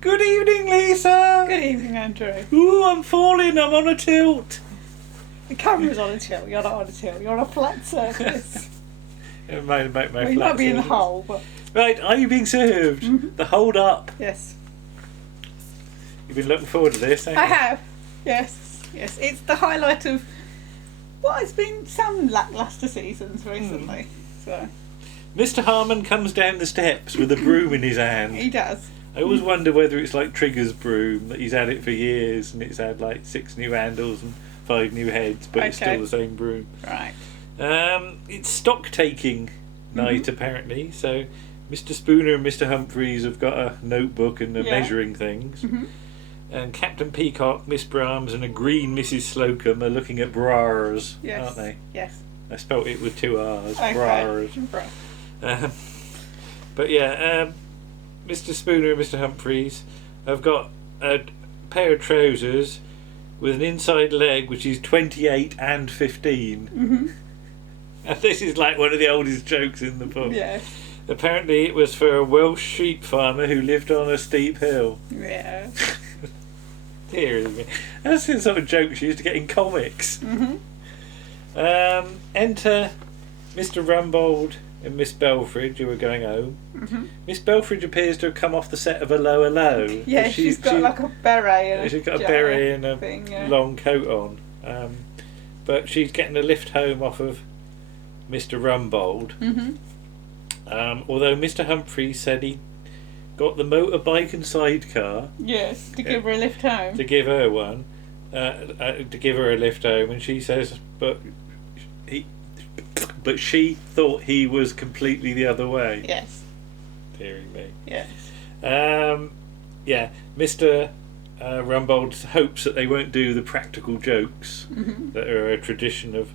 Good evening, Lisa. Good evening, Andrew. Ooh, I'm falling. I'm on a tilt. The camera's on a tilt. You're not on a tilt. You're on a flat surface. My Well, you might be in the hole, but Right, are you being served? Mhm. The hold up. yes, You've been looking forward to this, haven't I you? have. Yes, yes. It's the highlight of what has been some lacklustre seasons recently. So Mr. Harmon comes down the steps with a broom in his hand. he does. I always wonder whether it's like Trigger's broom, that he's had it for years and it's had like 6 new handles and 5 new heads, but it's Okay. still the same broom. Right. It's stock taking night apparently, so Mr. Spooner and Mr. Humphries have got a notebook and they're Yeah. measuring things. Mhm. And Captain Peacock, Miss Brahms and a green Mrs. Slocum are looking at bras, Yes. aren't they? Yes. I spelt it with 2 R's, Okay. bras. Right. But yeah, Mr. Spooner and Mr. Humphries have got a pair of trousers with an inside leg which is 28 and 15. Mhm. And this is like one of the oldest jokes in the book. Yes. Apparently it was for a Welsh sheep farmer who lived on a steep hill. Yeah. Dear me. That's the sort of jokes you used to get in comics. Mhm. Enter Mr. Rumbold and Miss Belfridge, who are going home. Mhm. Miss Belfridge appears to have come off the set of A Low, A Low. Yeah, she's got like a beret and she's got a jar beret and a thing, yeah. long coat on. But she's getting a lift home off of Mr. Rumbold. Mhm. Although Mr. Humphrey said he got the motorbike and sidecar Yes, to give her a lift home. to give her one, to give her a lift home, and she says, but she thought he was completely the other way. Yes. Dearie me. Yes. Yeah, Mr. Rumbold hopes that they won't do the practical jokes Mhm. that are a tradition of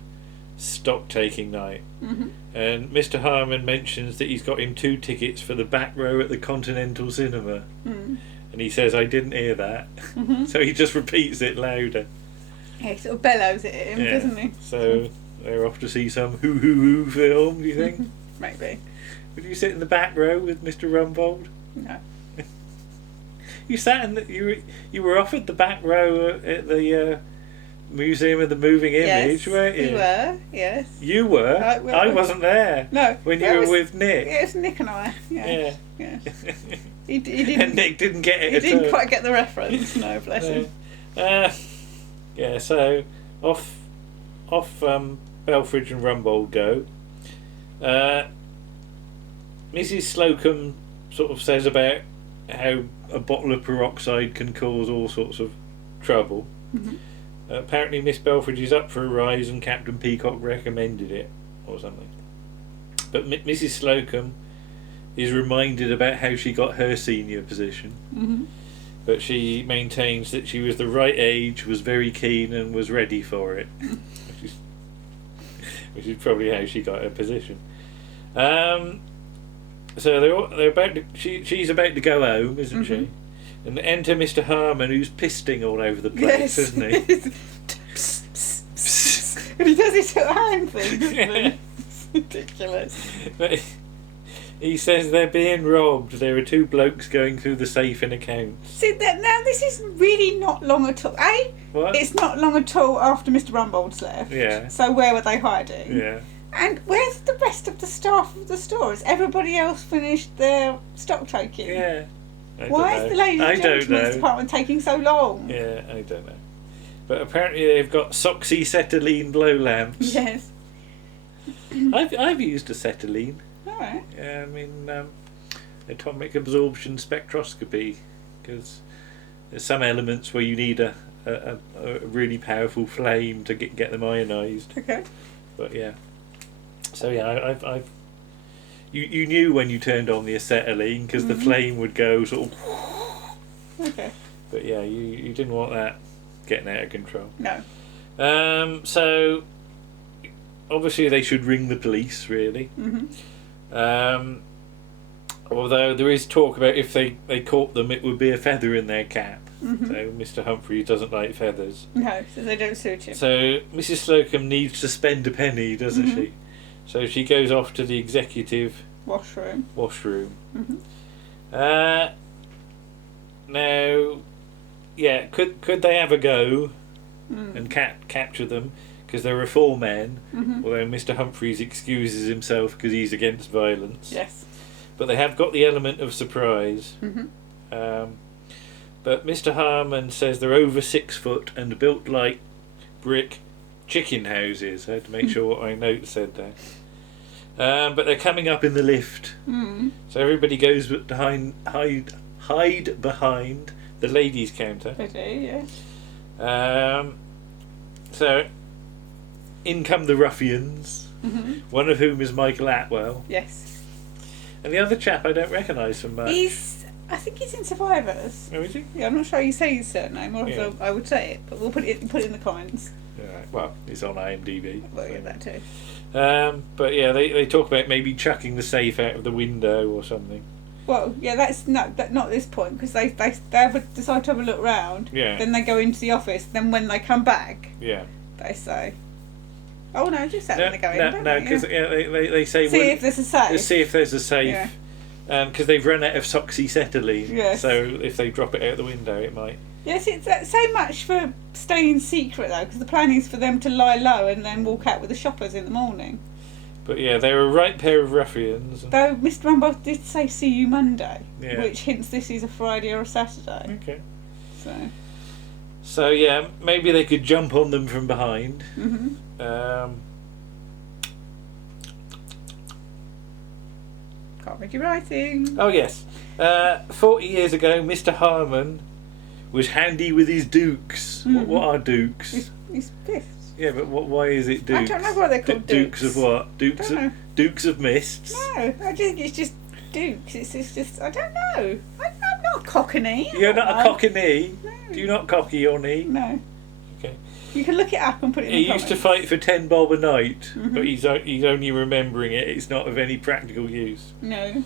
stock taking night. Mhm. And Mr. Harmon mentions that he's got him 2 tickets for the back row at the Continental Cinema. Mm. And he says, I didn't hear that. Mhm. So he just repeats it louder. Yeah, he sort of bellows it at him, doesn't he? So they're off to see some hoo film, do you think? Maybe. Would you sit in the back row with Mr. Rumbold? No. You sat in you were offered the back row at the Museum of the Moving Image, Yes, weren't you? we were. Yes. You were? I wasn't there. No. When you it were was- with Nick. Yeah, it was Nick and I. Yeah. Yeah. Yeah. He didn't. And Nick didn't get it He at didn't all. quite get the reference. No, bless him. Yeah, so off Belfridge and Rumbold go. Mrs. Slocum sort of says about how a bottle of peroxide can cause all sorts of trouble. Mhm. Apparently Miss Belfridge is up for a rise and Captain Peacock recommended it or something. But Mrs. Slocum is reminded about how she got her senior position. Mhm. But she maintains that she was the right age, was very keen and was ready for it. which is probably how she got her position. So they're about to, she's about to go home, isn't she? And enter Mr. Harmon, who's pisting all over the place, Yes. isn't he? And he does his little hand thing, doesn't he? It's ridiculous. But he says they're being robbed. There are 2 blokes going through the safe in accounts. See, now this is really not long at all. What? It's not long at all after Mr. Rumbold's left. Yeah. So where were they hiding? Yeah. And where's the rest of the staff of the store? Has everybody else finished their stock taking? Yeah. I Why don't is the know. ladies I and don't gentlemen's know. department taking so long? Yeah, I don't know. But apparently they've got Soxyacetylene blow lamps. Yes. I've used acetylene. Alright. Yeah, I mean atomic absorption spectroscopy, because there's some elements where you need a really powerful flame to get them ionised. Okay. But yeah. So yeah, I've you knew when you turned on the acetylene because the flame would go sort of. Okay. But yeah, you didn't want that getting out of control. No. So obviously they should ring the police, really. Although there is talk about if they caught them, it would be a feather in their cap. So Mr. Humphries doesn't like feathers. No, so they don't suit him. So Mrs. Slocum needs to spend a penny, doesn't she? So she goes off to the executive Washroom. washroom. Now, yeah, could they have a go and capture them? Because there are 4 men, although Mr. Humphries excuses himself because he's against violence. Yes. But they have got the element of surprise. But Mr. Harmon says they're over 6 foot and built like brick chicken houses. I had to make sure what my notes said there. But they're coming up in the lift. So everybody goes hide behind the ladies' counter. They do, yes. So in come the ruffians, one of whom is Michael Atwell. Yes. And the other chap I don't recognise from much. I think he's in Survivors. Oh, is he? Yeah, I'm not sure you say his surname, or if I would say it, but we'll put it in the comments. Right. Well, it's on IMDb. Well, yeah, that too. But yeah, they talk about maybe chucking the safe out of the window or something. Well, yeah, that's not this point, because they decide to have a look round. Yeah. Then they go into the office. Then when they come back, yeah, they say, "Oh no, just that when they go in." No, because they say see if there's a safe. See if there's a safe. Yeah. Because they've run out of soxyacetylene. Yes. So if they drop it out the window, it might. Yes, it's so much for staying secret though, because the plan is for them to lie low and then walk out with the shoppers in the morning. But yeah, they're a right pair of ruffians. Though Mr. Rumble did say "see you Monday," yeah. which hints this is a Friday or a Saturday. Okay. So yeah, maybe they could jump on them from behind. Can't read your writing. Oh yes, 40 years ago, Mr. Harmon was handy with his dukes. What are dukes? He's fifth. Yeah, but why is it dukes? I don't know what they're called. Dukes of what? Dukes of Mists. No, I think it's just dukes. It's just I don't know. I'm not a cockney. You're not a cockney. No. Do you not cocky your knee? No. Okay. You can look it up and put it in the He comments. used to fight for 10 bob a night, but he's only remembering it. It's not of any practical use. No.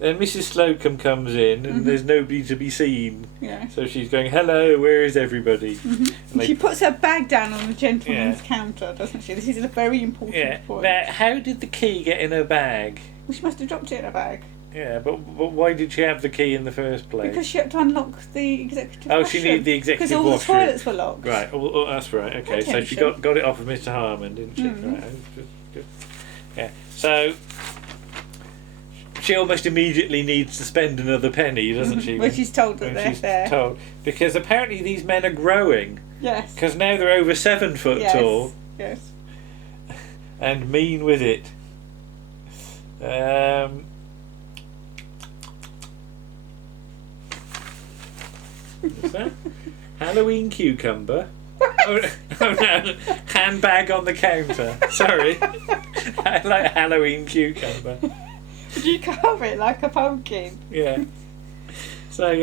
Then Mrs. Slocum comes in and there's nobody to be seen. Yeah. So she's going, "Hello, where is everybody?" And she puts her bag down on the gentleman's counter, doesn't she? This is a very important point. Now, how did the key get in her bag? Well, she must have dropped it in her bag. Yeah, but why did she have the key in the first place? Because she had to unlock the executive washroom. Oh, she needed the executive washroom. Because all the washroom. toilets were locked. Right, oh, that's right. Okay, so she got it off of Mr. Harmon, didn't she? Right, good. Yeah, so she almost immediately needs to spend another penny, doesn't she? Well, she's told that they're there. Told. Because apparently these men are growing. Yes. Because now they're over 7 foot tall. Yes. And mean with it. What's that? Halloween cucumber. Oh no, handbag on the counter. Sorry. I like Halloween cucumber. Did you carve it like a pumpkin? Yeah. So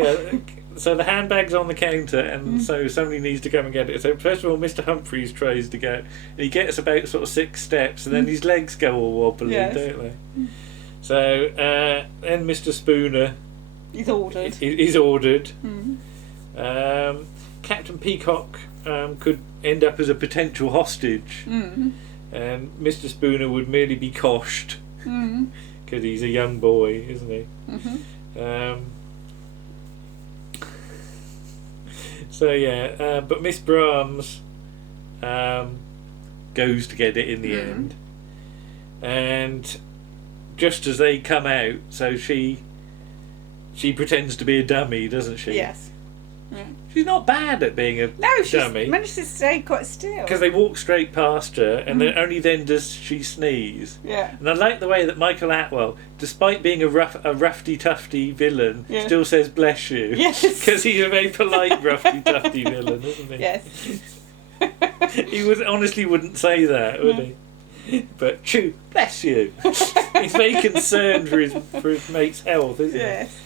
the handbag's on the counter, and so somebody needs to come and get it. So first of all, Mr. Humphries tries to go. He gets about sort of 6 steps, and then his legs go all wobbly, don't they? So then Mr. Spooner. He's ordered. He's ordered. Captain Peacock could end up as a potential hostage, and Mr. Spooner would merely be coshed because he's a young boy, isn't he? But Miss Brahms goes to get it in the end, and just as they come out, so she pretends to be a dummy, doesn't she? Yes. Yeah. She's not bad at being a dummy. She managed to stay quite still. Because they walk straight past her, and then only then does she sneeze. Yeah. And I like the way that Michael Atwell, despite being a roughy-tufty villain, still says "bless you." Yes. Because he's a very polite roughy-tufty villain, isn't he? Yes. He honestly wouldn't say that, would he? But chew, bless you. He's very concerned for his mate's health, isn't he? Yes.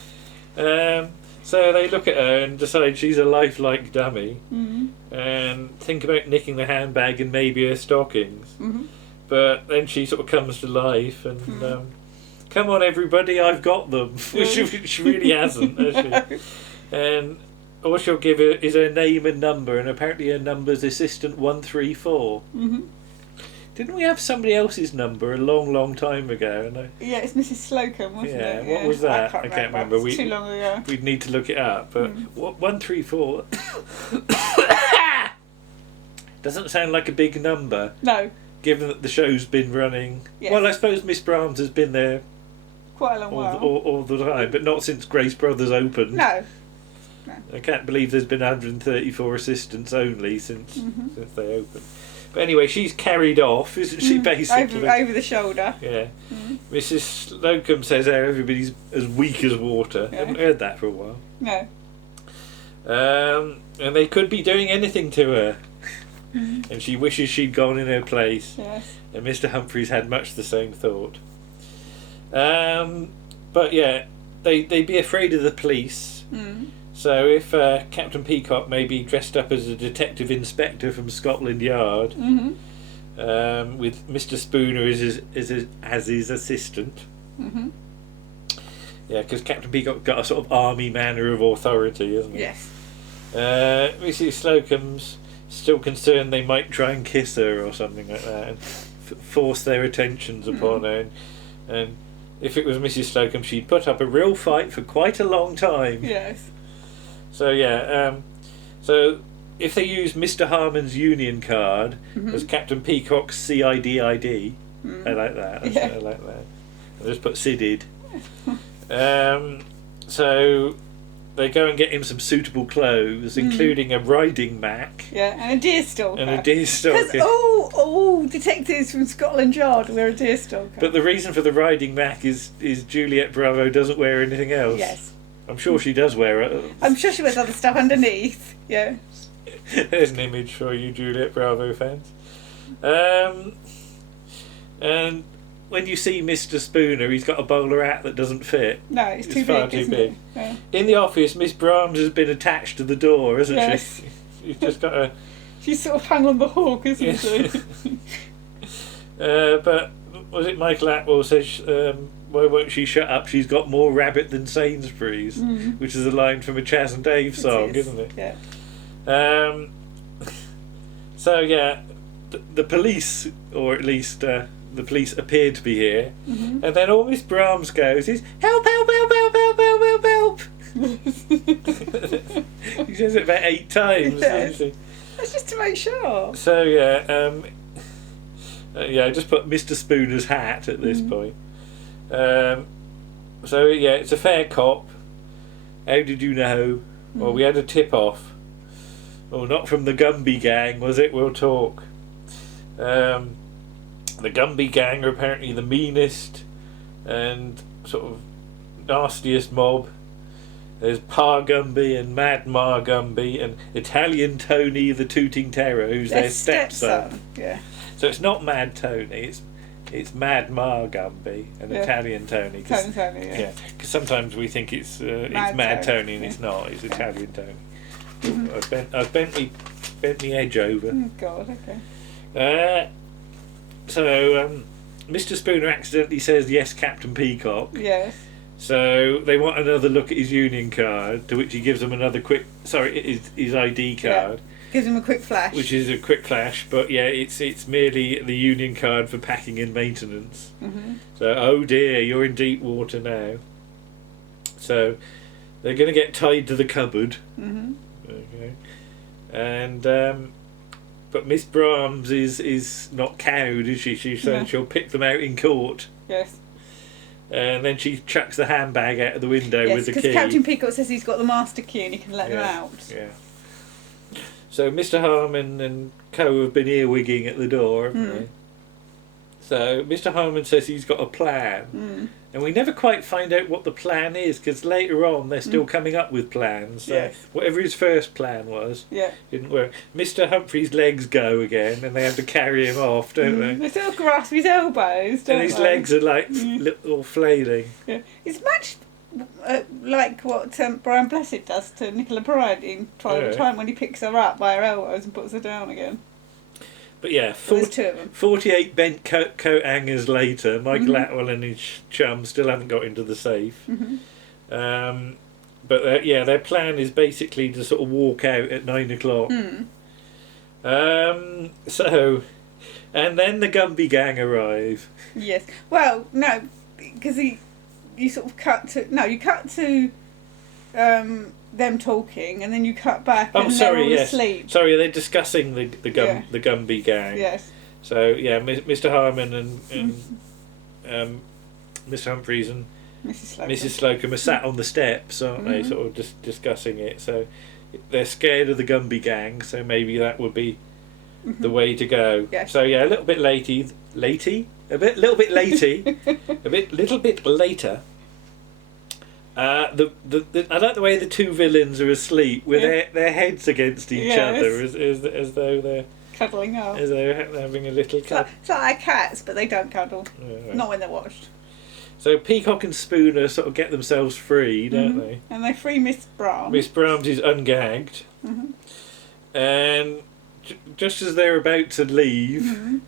So they look at her and decide she's a lifelike dummy, and think about nicking the handbag and maybe her stockings. But then she sort of comes to life and, come on everybody, I've got them, which she really hasn't, has she? And all she'll give her is her name and number, and apparently her number's assistant 134. Didn't we have somebody else's number a long, long time ago? And Yeah, it's Mrs. Slocum, wasn't it? what was that? I can't remember. It's too long ago. We'd need to look it up. But 134 doesn't sound like a big number. No. Given that the show's been running. Yes. Well, I suppose Miss Brahms has been there quite a long while. All the time, but not since Grace Brothers opened. No. I can't believe there's been 134 assistants only since they opened. But anyway, she's carried off, isn't she, basically? Over the shoulder. Yeah. Mrs. Slocum says everybody's as weak as water. I haven't heard that for a while. No. And they could be doing anything to her. And she wishes she'd gone in her place. Yes. And Mr. Humphries had much the same thought. But yeah, they'd be afraid of the police. So if Captain Peacock may be dressed up as a detective inspector from Scotland Yard, with Mr. Spooner as his assistant. Yeah, because Captain Peacock got a sort of army manner of authority, hasn't he? Yes. Mrs. Slocum's still concerned they might try and kiss her or something like that, and force their attentions upon her. And if it was Mrs. Slocum, she'd put up a real fight for quite a long time. Yes. So yeah, so if they use Mr. Harmon's union card as Captain Peacock's CID ID, I like that. I like that. I'll just put SIDID. So they go and get him some suitable clothes, including a riding mac. Yeah, and a deer stalker. Because all detectives from Scotland Yard wear a deer stalker. But the reason for the riding mac is Juliet Bravo doesn't wear anything else. Yes. I'm sure she does wear it. I'm sure she wears other stuff underneath. Yeah. There's an image for you Juliet Bravo fans. And when you see Mr. Spooner, he's got a bowler hat that doesn't fit. No, it's too far big. too big. Yeah. In the office, Miss Brahms has been attached to the door, hasn't Yes. she? She's just got a... She's sort of hung on the hook, isn't she? But was it Michael Atwell says, why won't she shut up? She's got more rabbit than Sainsbury's, which is a line from a Chaz and Dave song, isn't it? Yeah. So yeah, the police, or at least the police appear to be here, and then all Miss Brahms goes is help, help, help, help, help, help, help, help. She says it about 8 times, doesn't she? That's just to make sure. So yeah, I just put Mr. Spooner's hat at this point. So yeah, it's a fair cop. How did you know? Well, we had a tip off. Well, not from the Gumby Gang, was it? We'll talk. The Gumby Gang are apparently the meanest and sort of nastiest mob. There's Pa Gumby and Mad Ma Gumby and Italian Tony the Tooting Terror, who's their stepson. Yeah. So it's not Mad Tony, it's Mad Ma Gumby and Italian Tony. Tony, yeah. Because sometimes we think it's Mad Tony and it's not. It's Italian Tony. I've bent me edge over. Oh God, okay. So Mr. Spooner accidentally says yes, Captain Peacock. Yes. So they want another look at his union card, to which he gives them another his ID card. Yeah. Gives him a quick flash. Which is a quick flash, but yeah, it's merely the union card for packing and maintenance. So, oh dear, you're in deep water now. So they're going to get tied to the cupboard. Okay. And but Miss Brahms is not cowed, is she? She said she'll pick them out in court. Yes. And then she chucks the handbag out of the window with the key. Because Captain Peacock says he's got the master key and he can let them out. Yeah. So Mr. Harmon and co have been earwigging at the door, haven't they? So Mr. Harmon says he's got a plan, and we never quite find out what the plan is, because later on they're still coming up with plans. So whatever his first plan was, didn't work. Mr. Humphries' legs go again, and they have to carry him off, don't they? They still grasp his elbows, don't and his legs are like little flailing. Yeah. It's much like what Brian Blessed does to Nicola Bryant in Trial of Time, when he picks her up by her elbows and puts her down again. But yeah, 48 bent coat hangers later, Michael Atwell and his chum still haven't got into the safe. But their plan is basically to sort of walk out at 9 o'clock. So And then the Gumby Gang arrive. Yes. Well, no, because you sort of cut to them talking, and then you cut back. Oh, and sorry, they're all yes. asleep. Sorry, they're discussing the Gumby Gang. Yes. So yeah, Mr. Harmon and Mr. Humphries and Mrs. Slocum are sat on the steps, aren't they? Sort of just discussing it. So they're scared of the Gumby Gang. So maybe that would be the way to go. Yes. So yeah, a little bit little bit later. I like the way the two villains are asleep with their heads against each other, as though they're cuddling up, as though they're having a little cuddle. It's like cats, but they don't cuddle. Right. Not when they're washed. So Peacock and Spooner sort of get themselves free, don't they? And they free Miss Brahms. Miss Brahms is ungagged, and just as they're about to leave,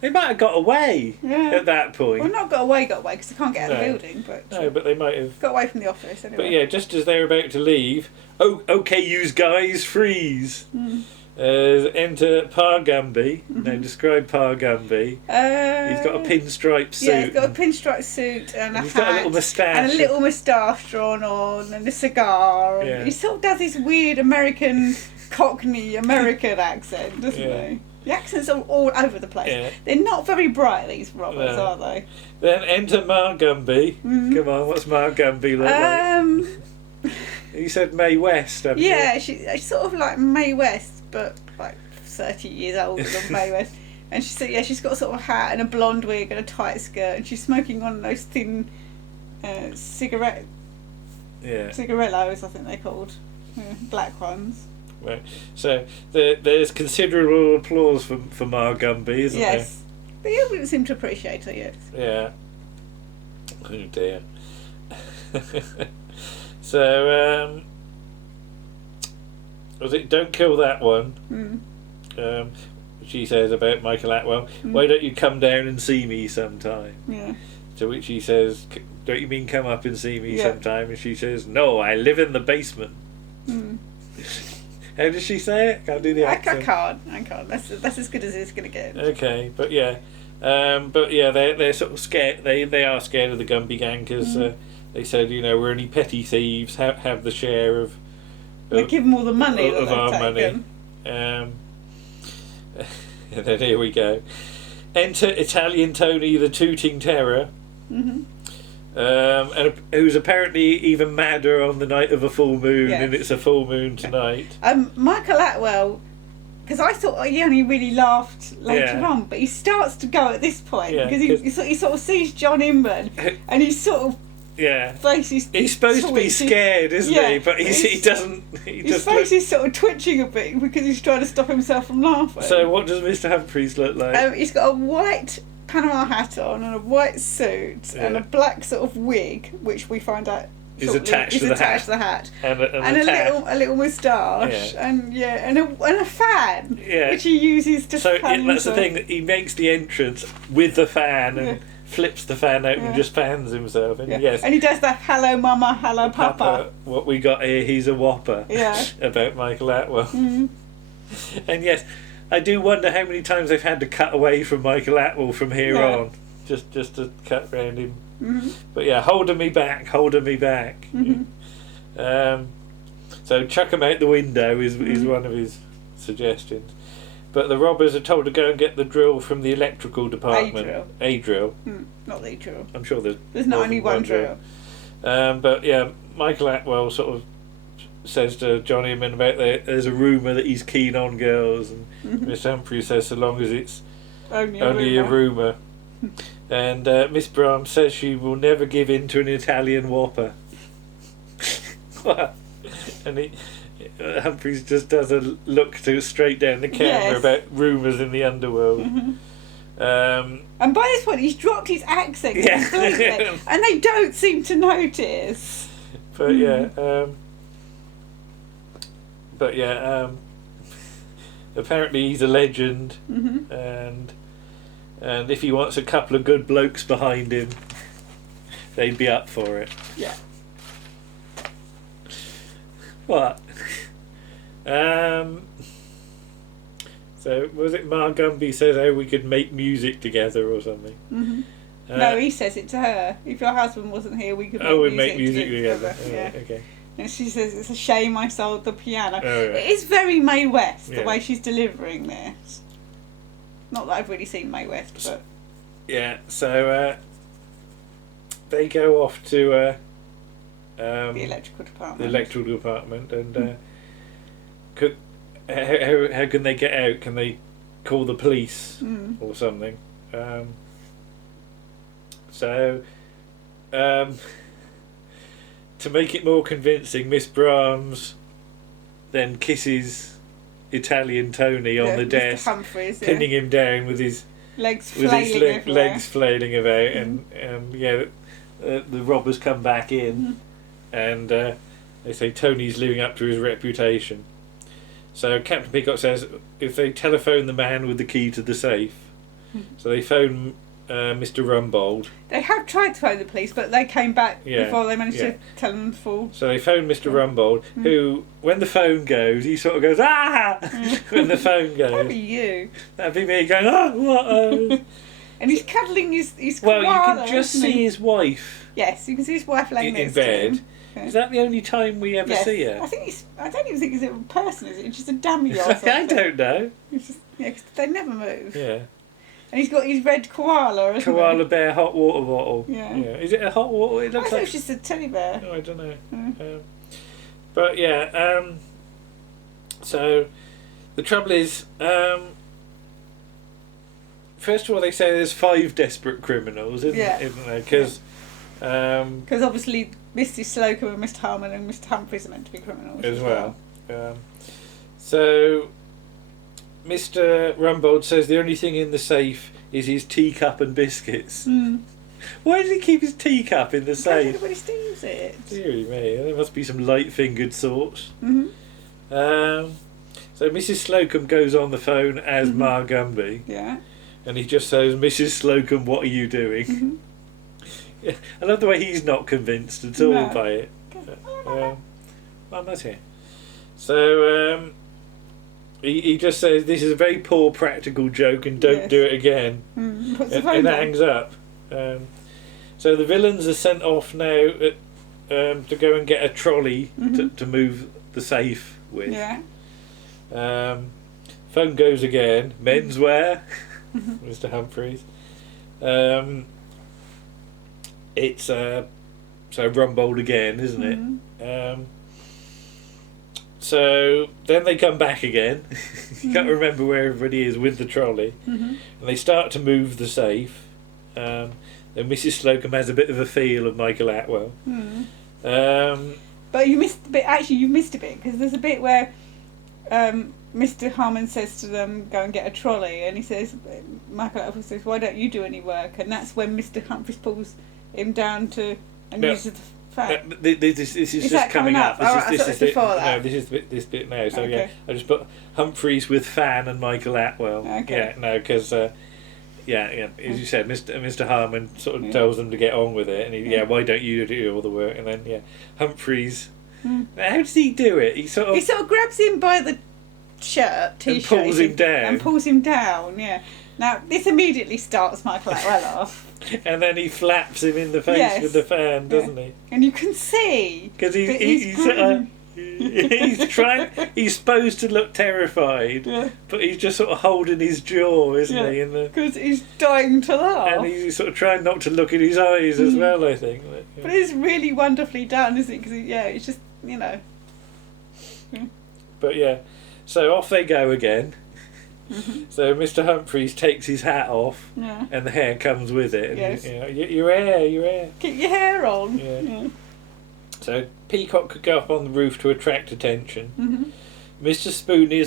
they might have got away at that point. Well, not got away because they can't get out of the building. But but they might have got away from the office anyway. But yeah, just as they're about to leave, okay, use guys, freeze. Enter Pa Gumby. Now describe Pa Gumby. He's got a pinstripe suit. Yeah, he's got a pinstripe suit and a hat. He's got a little moustache. And a little moustache drawn on and a cigar. And he sort of does this weird American, Cockney American accent, doesn't he? The accents are all over the place. Yeah. They're not very bright, these robbers, are they? Then enter Mark Gumby. Come on, what's Mark Gumby look like? You said Mae West, haven't you? Yeah, she's sort of like Mae West, but like 30 years older than Mae West. And she's got a sort of hat and a blonde wig and a tight skirt, and she's smoking on those thin cigarettos, I think they're called, black ones. Right. So there's considerable applause for Ma Gumby, isn't there? Yes. But you don't seem to appreciate her yet. Yeah. Oh dear. So was it "Don't kill that one"? She says about Michael Atwell. Why don't you come down and see me sometime? Yeah. To which he says, "Don't you mean come up and see me sometime?" And she says, "No, I live in the basement." How does she say it? Can't do the accent. I can't. That's as good as it's going to get. Okay, but yeah, they're sort of scared. They are scared of the Gumby Gang because they said, we're only petty thieves. Have the share of. They give them all the money of our money. And then here we go. Enter Italian Tony, the Tooting Terror. And who's apparently even madder on the night of a full moon, and it's a full moon tonight. Michael Atwell, because I thought he only really laughed later on, but he starts to go at this point because he sort of sees John Inman and he's sort of face is he's supposed to be scared, isn't he? But he doesn't. His face is sort of twitching a bit because he's trying to stop himself from laughing. So what does Mr. Humphries look like? He's got a white Panama hat on and a white suit and a black sort of wig, which we find out is attached to the hat, and a little moustache, and a fan, which he uses to. So that's the thing, that he makes the entrance with the fan and flips the fan out and just fans himself, and and he does that "Hello, Mama, hello, Papa." What we got here? He's a whopper. About Michael Atwell, and yes. I do wonder how many times they've had to cut away from Michael Atwell from here on, just to cut round him. But yeah, holding me back. So chuck him out the window is one of his suggestions. But the robbers are told to go and get the drill from the electrical department. A drill. Not the drill. I'm sure there's not only one drill. But yeah, Michael Atwell sort of says to Johnny Inman about there's a rumour that he's keen on girls, and Miss Humphries says so long as it's only a rumour. And Miss Brahms says she will never give in to an Italian whopper. And Humphries just does a look straight down the camera about rumours in the underworld. And by this point he's dropped his accent completely, and they don't seem to notice. But apparently he's a legend, and if he wants a couple of good blokes behind him, they'd be up for it. Yeah. What? So was it Ma Gumby says, "Oh, we could make music together" or something? Mm-hmm. No, he says it to her. If your husband wasn't here, we could make music together. Oh, yeah. Okay. And she says, "It's a shame I sold the piano." Oh, yeah. It is very Mae West, the way she's delivering this. Not that I've really seen Mae West, but... Yeah, so they go off to... the electrical department. And how can they get out? Can they call the police or something? To make it more convincing, Miss Brahms then kisses Italian Tony on the desk, Humphries, pinning him down with his legs flailing about, and the robbers come back in, and they say Tony's living up to his reputation. So Captain Peacock says if they telephone the man with the key to the safe, so they phone Mr. Rumbold. They have tried to phone the police, but they came back before they managed to tell them the full. So they phone Mr. Rumbold, who, when the phone goes, he sort of goes, "Ah!" when the phone goes. That'd be you. That'd be me going, "Oh, what?" And he's cuddling his Well, koala, you can just see his wife. Yes, you can see his wife laying in next bed. to him. Okay. Is that the only time we ever see her? I don't even think it's a person, is it? It's just a dummy or something. I don't know. It's just, 'cause they never move. Yeah. And he's got his red koala, Koala bear hot water bottle. Yeah. Is it a hot water? It looks I like it's just a teddy bear. Oh, I don't know. But yeah, so the trouble is, first of all, they say there's 5 desperate criminals, isn't there? Because obviously Mrs. Slocum and Mr. Harmon and Mr. Humphries are meant to be criminals as well. So Mr. Rumbold says the only thing in the safe is his teacup and biscuits. Why does he keep his teacup in the safe? Everybody steals it. Deary me, there must be some light-fingered sorts. So Mrs. Slocum goes on the phone as Ma Gumby. Yeah. And he just says, "Mrs. Slocum, what are you doing?" Yeah, I love the way he's not convinced at all by it. Mama's here. So he just says, "This is a very poor practical joke and don't do it again." And hangs up. So the villains are sent off now to go and get a trolley to move the safe with. Yeah. Phone goes again. Menswear. Mr. Humphries. It's so Rumbold again, isn't it? So then they come back again. You can't remember where everybody is with the trolley, and they start to move the safe. Then Mrs. Slocum has a bit of a feel of Michael Atwell. But you missed a bit. Actually, you missed a bit because there's a bit where Mr. Harmon says to them, "Go and get a trolley," and he says, Michael Atwell says, "Why don't you do any work?" And that's when Mr. Humphries pulls him down to and uses the fan. This is just coming up. This is before that. No, this is this bit now. So Okay. I just put Humphries with fan and Michaal Atwell. Okay. Because as you said, Mr. Harmon sort of tells them to get on with it, and why don't you do all the work? And then Humphries. How does he do it? He sort of grabs him by the shirt, t-shirt, and pulls him down. Yeah. Now this immediately starts Michael Atwell off. And then he flaps him in the face with the fan, doesn't he? And you can see because he's supposed to look terrified, but he's just sort of holding his jaw, isn't he? Because he's dying to laugh. And he's sort of trying not to look in his eyes as well, I think. But it's really wonderfully done, isn't it? Because it's just, But so off they go again. So Mr. Humphries takes his hat off, and the hair comes with it. And your hair. Keep your hair on. So Peacock could go up on the roof to attract attention. Mr. Spooner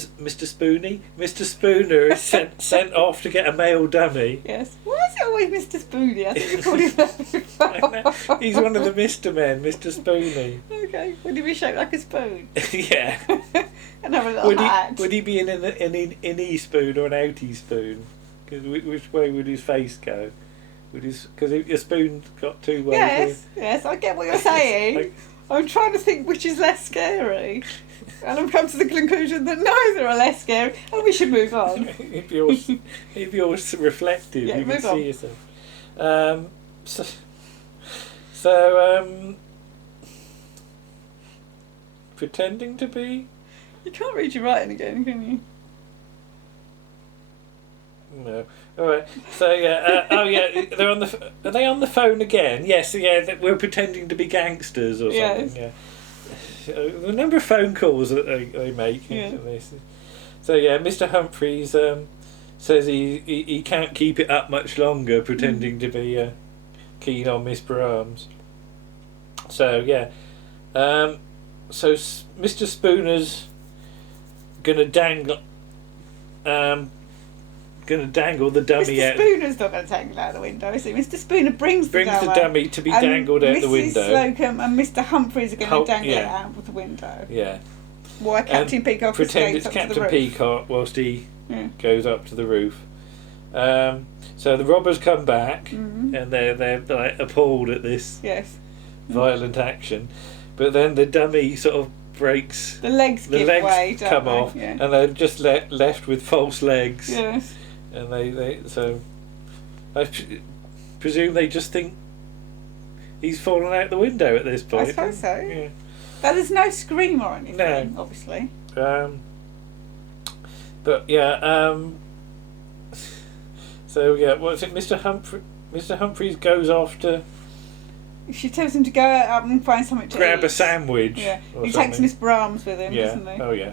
is sent off to get a male dummy. Yes. Why is it always Mr. Spoony? I think you called him that before. He's one of the Mr. Men, Mr. Spoony. Okay. Would he be shaped like a spoon? Yeah. And have a little hat. Would he be in an innie spoon or an outie spoon? Because which way would his face go? Because a spoon's got two ways. Yes, I get what you're saying. I'm trying to think which is less scary. And I've come to the conclusion that neither are less scary, and we should move on. If you're reflective, Yeah, you can move on. see yourself. So, pretending to be. You can't read your writing again, can you? No. All right. So yeah. Oh yeah. They're on the. Are they on the phone again? Yes. Yeah. We're pretending to be gangsters or something. Yes. Yeah. The number of phone calls that they make. Yeah. This. So yeah, Mr. Humphries says he can't keep it up much longer, pretending to be keen on Miss Brahms. So yeah. So Mr. Spooner's gonna dangle. Going to dangle the dummy Mr. out. Spooner's not going to dangle out the window, is he? Mr. Spooner brings the dummy to be dangled out the window. Mrs. Slocum and Mr. Humphries are going to dangle it yeah. out of the window. Yeah. Why Captain Peacock pretend escapes it's up to the Captain roof. Peacock whilst he goes up to the roof. So the robbers come back and they're like appalled at this violent action, but then the dummy sort of breaks. The legs give way, don't come they? off, and they're just left with false legs. Yes. And so I presume they just think he's fallen out the window at this point. I suppose so. Yeah. But there's no scream or anything, No. obviously. But yeah. So yeah, what's it? Mr. Humphries goes off to She tells him to go out and find something to grab eat. a sandwich. Yeah. Or He something. takes Miss Brahms with him, Yeah. doesn't he? Oh yeah.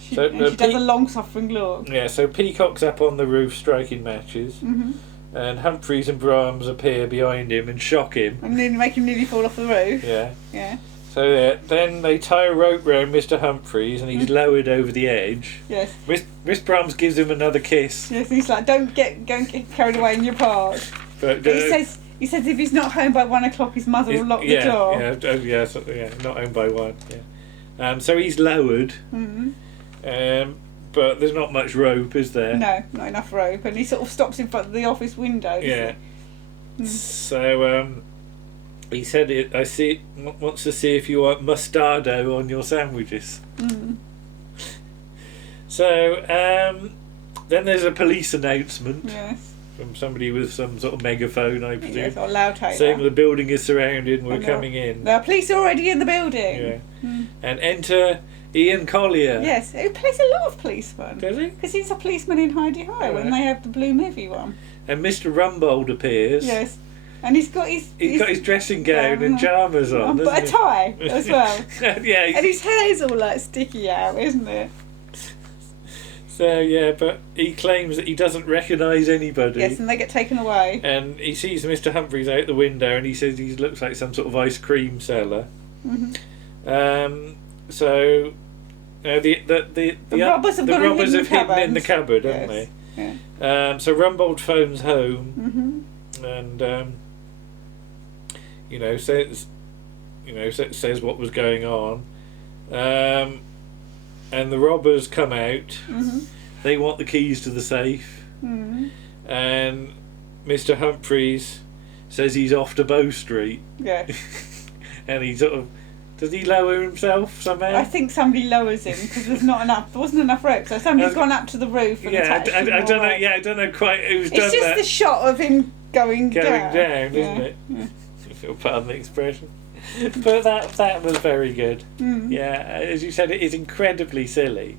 She, So, and she does a long suffering look. Yeah. So Peacock's up on the roof striking matches, and Humphries and Brahms appear behind him and shock him. And then make him nearly fall off the roof. Yeah. Yeah. So then they tie a rope round Mr. Humphries and he's lowered over the edge. Yes. Miss Brahms gives him another kiss. Yes, and he's like, go and get carried away in your part. But He says if he's not home by 1 o'clock, his mother will lock the door. Not home by 1. Yeah. So he's lowered. But there's not much rope, is there? No, not enough rope, and he sort of stops in front of the office window. Yeah. So he said, wants to see if you want mustardo on your sandwiches. So then there's a police announcement. Yes. From somebody with some sort of megaphone, I presume. Yes, or loudhailer. Saying the building is surrounded and we're coming in. There are police already in the building. Yeah. And enter Ian Collier. Yes, he plays a lot of policemen. Does he? Because he's a policeman in Heidi High when they have the Blue Movie one. And Mr. Rumbold appears. Yes. And he's got his dressing gown and pyjamas on, but a tie as well. Yeah. And his hair's all like sticky out, isn't it? So yeah, but he claims that he doesn't recognise anybody. Yes, and they get taken away. And he sees Mr. Humphries out the window, and he says he looks like some sort of ice cream seller. So the robbers have hidden in the cupboard, haven't they? Yeah. So Rumbold phones home, and says what was going on. And the robbers come out. They want the keys to the safe. And Mr. Humphries says he's off to Bow Street. Yeah. And he sort of... Does he lower himself somehow? I think somebody lowers him because there wasn't enough rope, so somebody's gone up to the roof and attached him I don't know. rope. Yeah, I don't know quite who's done that. It's just the shot of him going down, isn't it? Yeah. If you'll pardon the expression. But that was very good. Yeah, as you said, it is incredibly silly.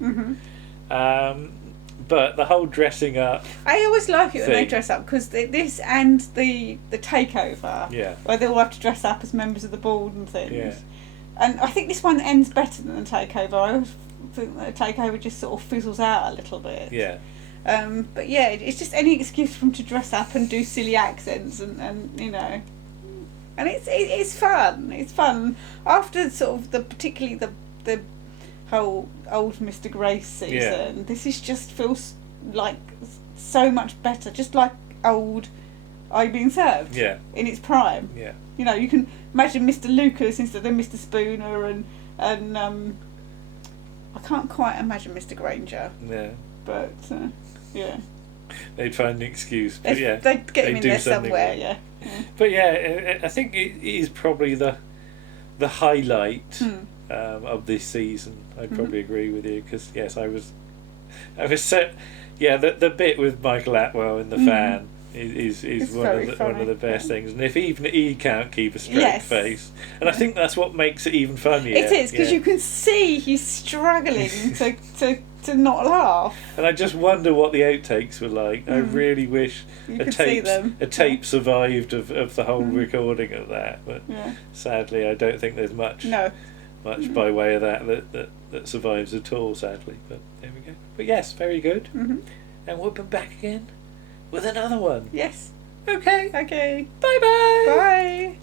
But the whole dressing up. I always like it when they dress up because this and the takeover, where they all have to dress up as members of the board and things. Yeah. And I think this one ends better than the takeover. I always think that the takeover just sort of fizzles out a little bit. Yeah. But yeah, it's just any excuse for them to dress up and do silly accents and you know. And it's fun. It's fun after sort of particularly the whole old Mr. Grace season. This is just feels like so much better, just like old Are You Being Served? Yeah. In its prime. Yeah. You know, you can imagine Mr. Lucas instead of Mr. Spooner and I can't quite imagine Mr. Granger. Yeah. But yeah. They'd find an excuse, but they'd get him in there somewhere. Yeah. But yeah, I think it is probably the highlight of this season. I'd probably agree with you because yes, I was so yeah. The bit with Michael Atwell in the fan is It's one very of funny, the best yeah. things. And if even he can't keep a straight Yes. face, and I think that's what makes it even funnier. It is, because you can see he's struggling to not laugh. And I just wonder what the outtakes were like. I really wish You a could see tape them. survived of the whole recording of that. But Yeah. sadly, I don't think there's much by way of that survives at all. Sadly, but there we go. But yes, very good. And we'll be back again with another one. Yes. Okay. Okay. Bye-bye. Bye.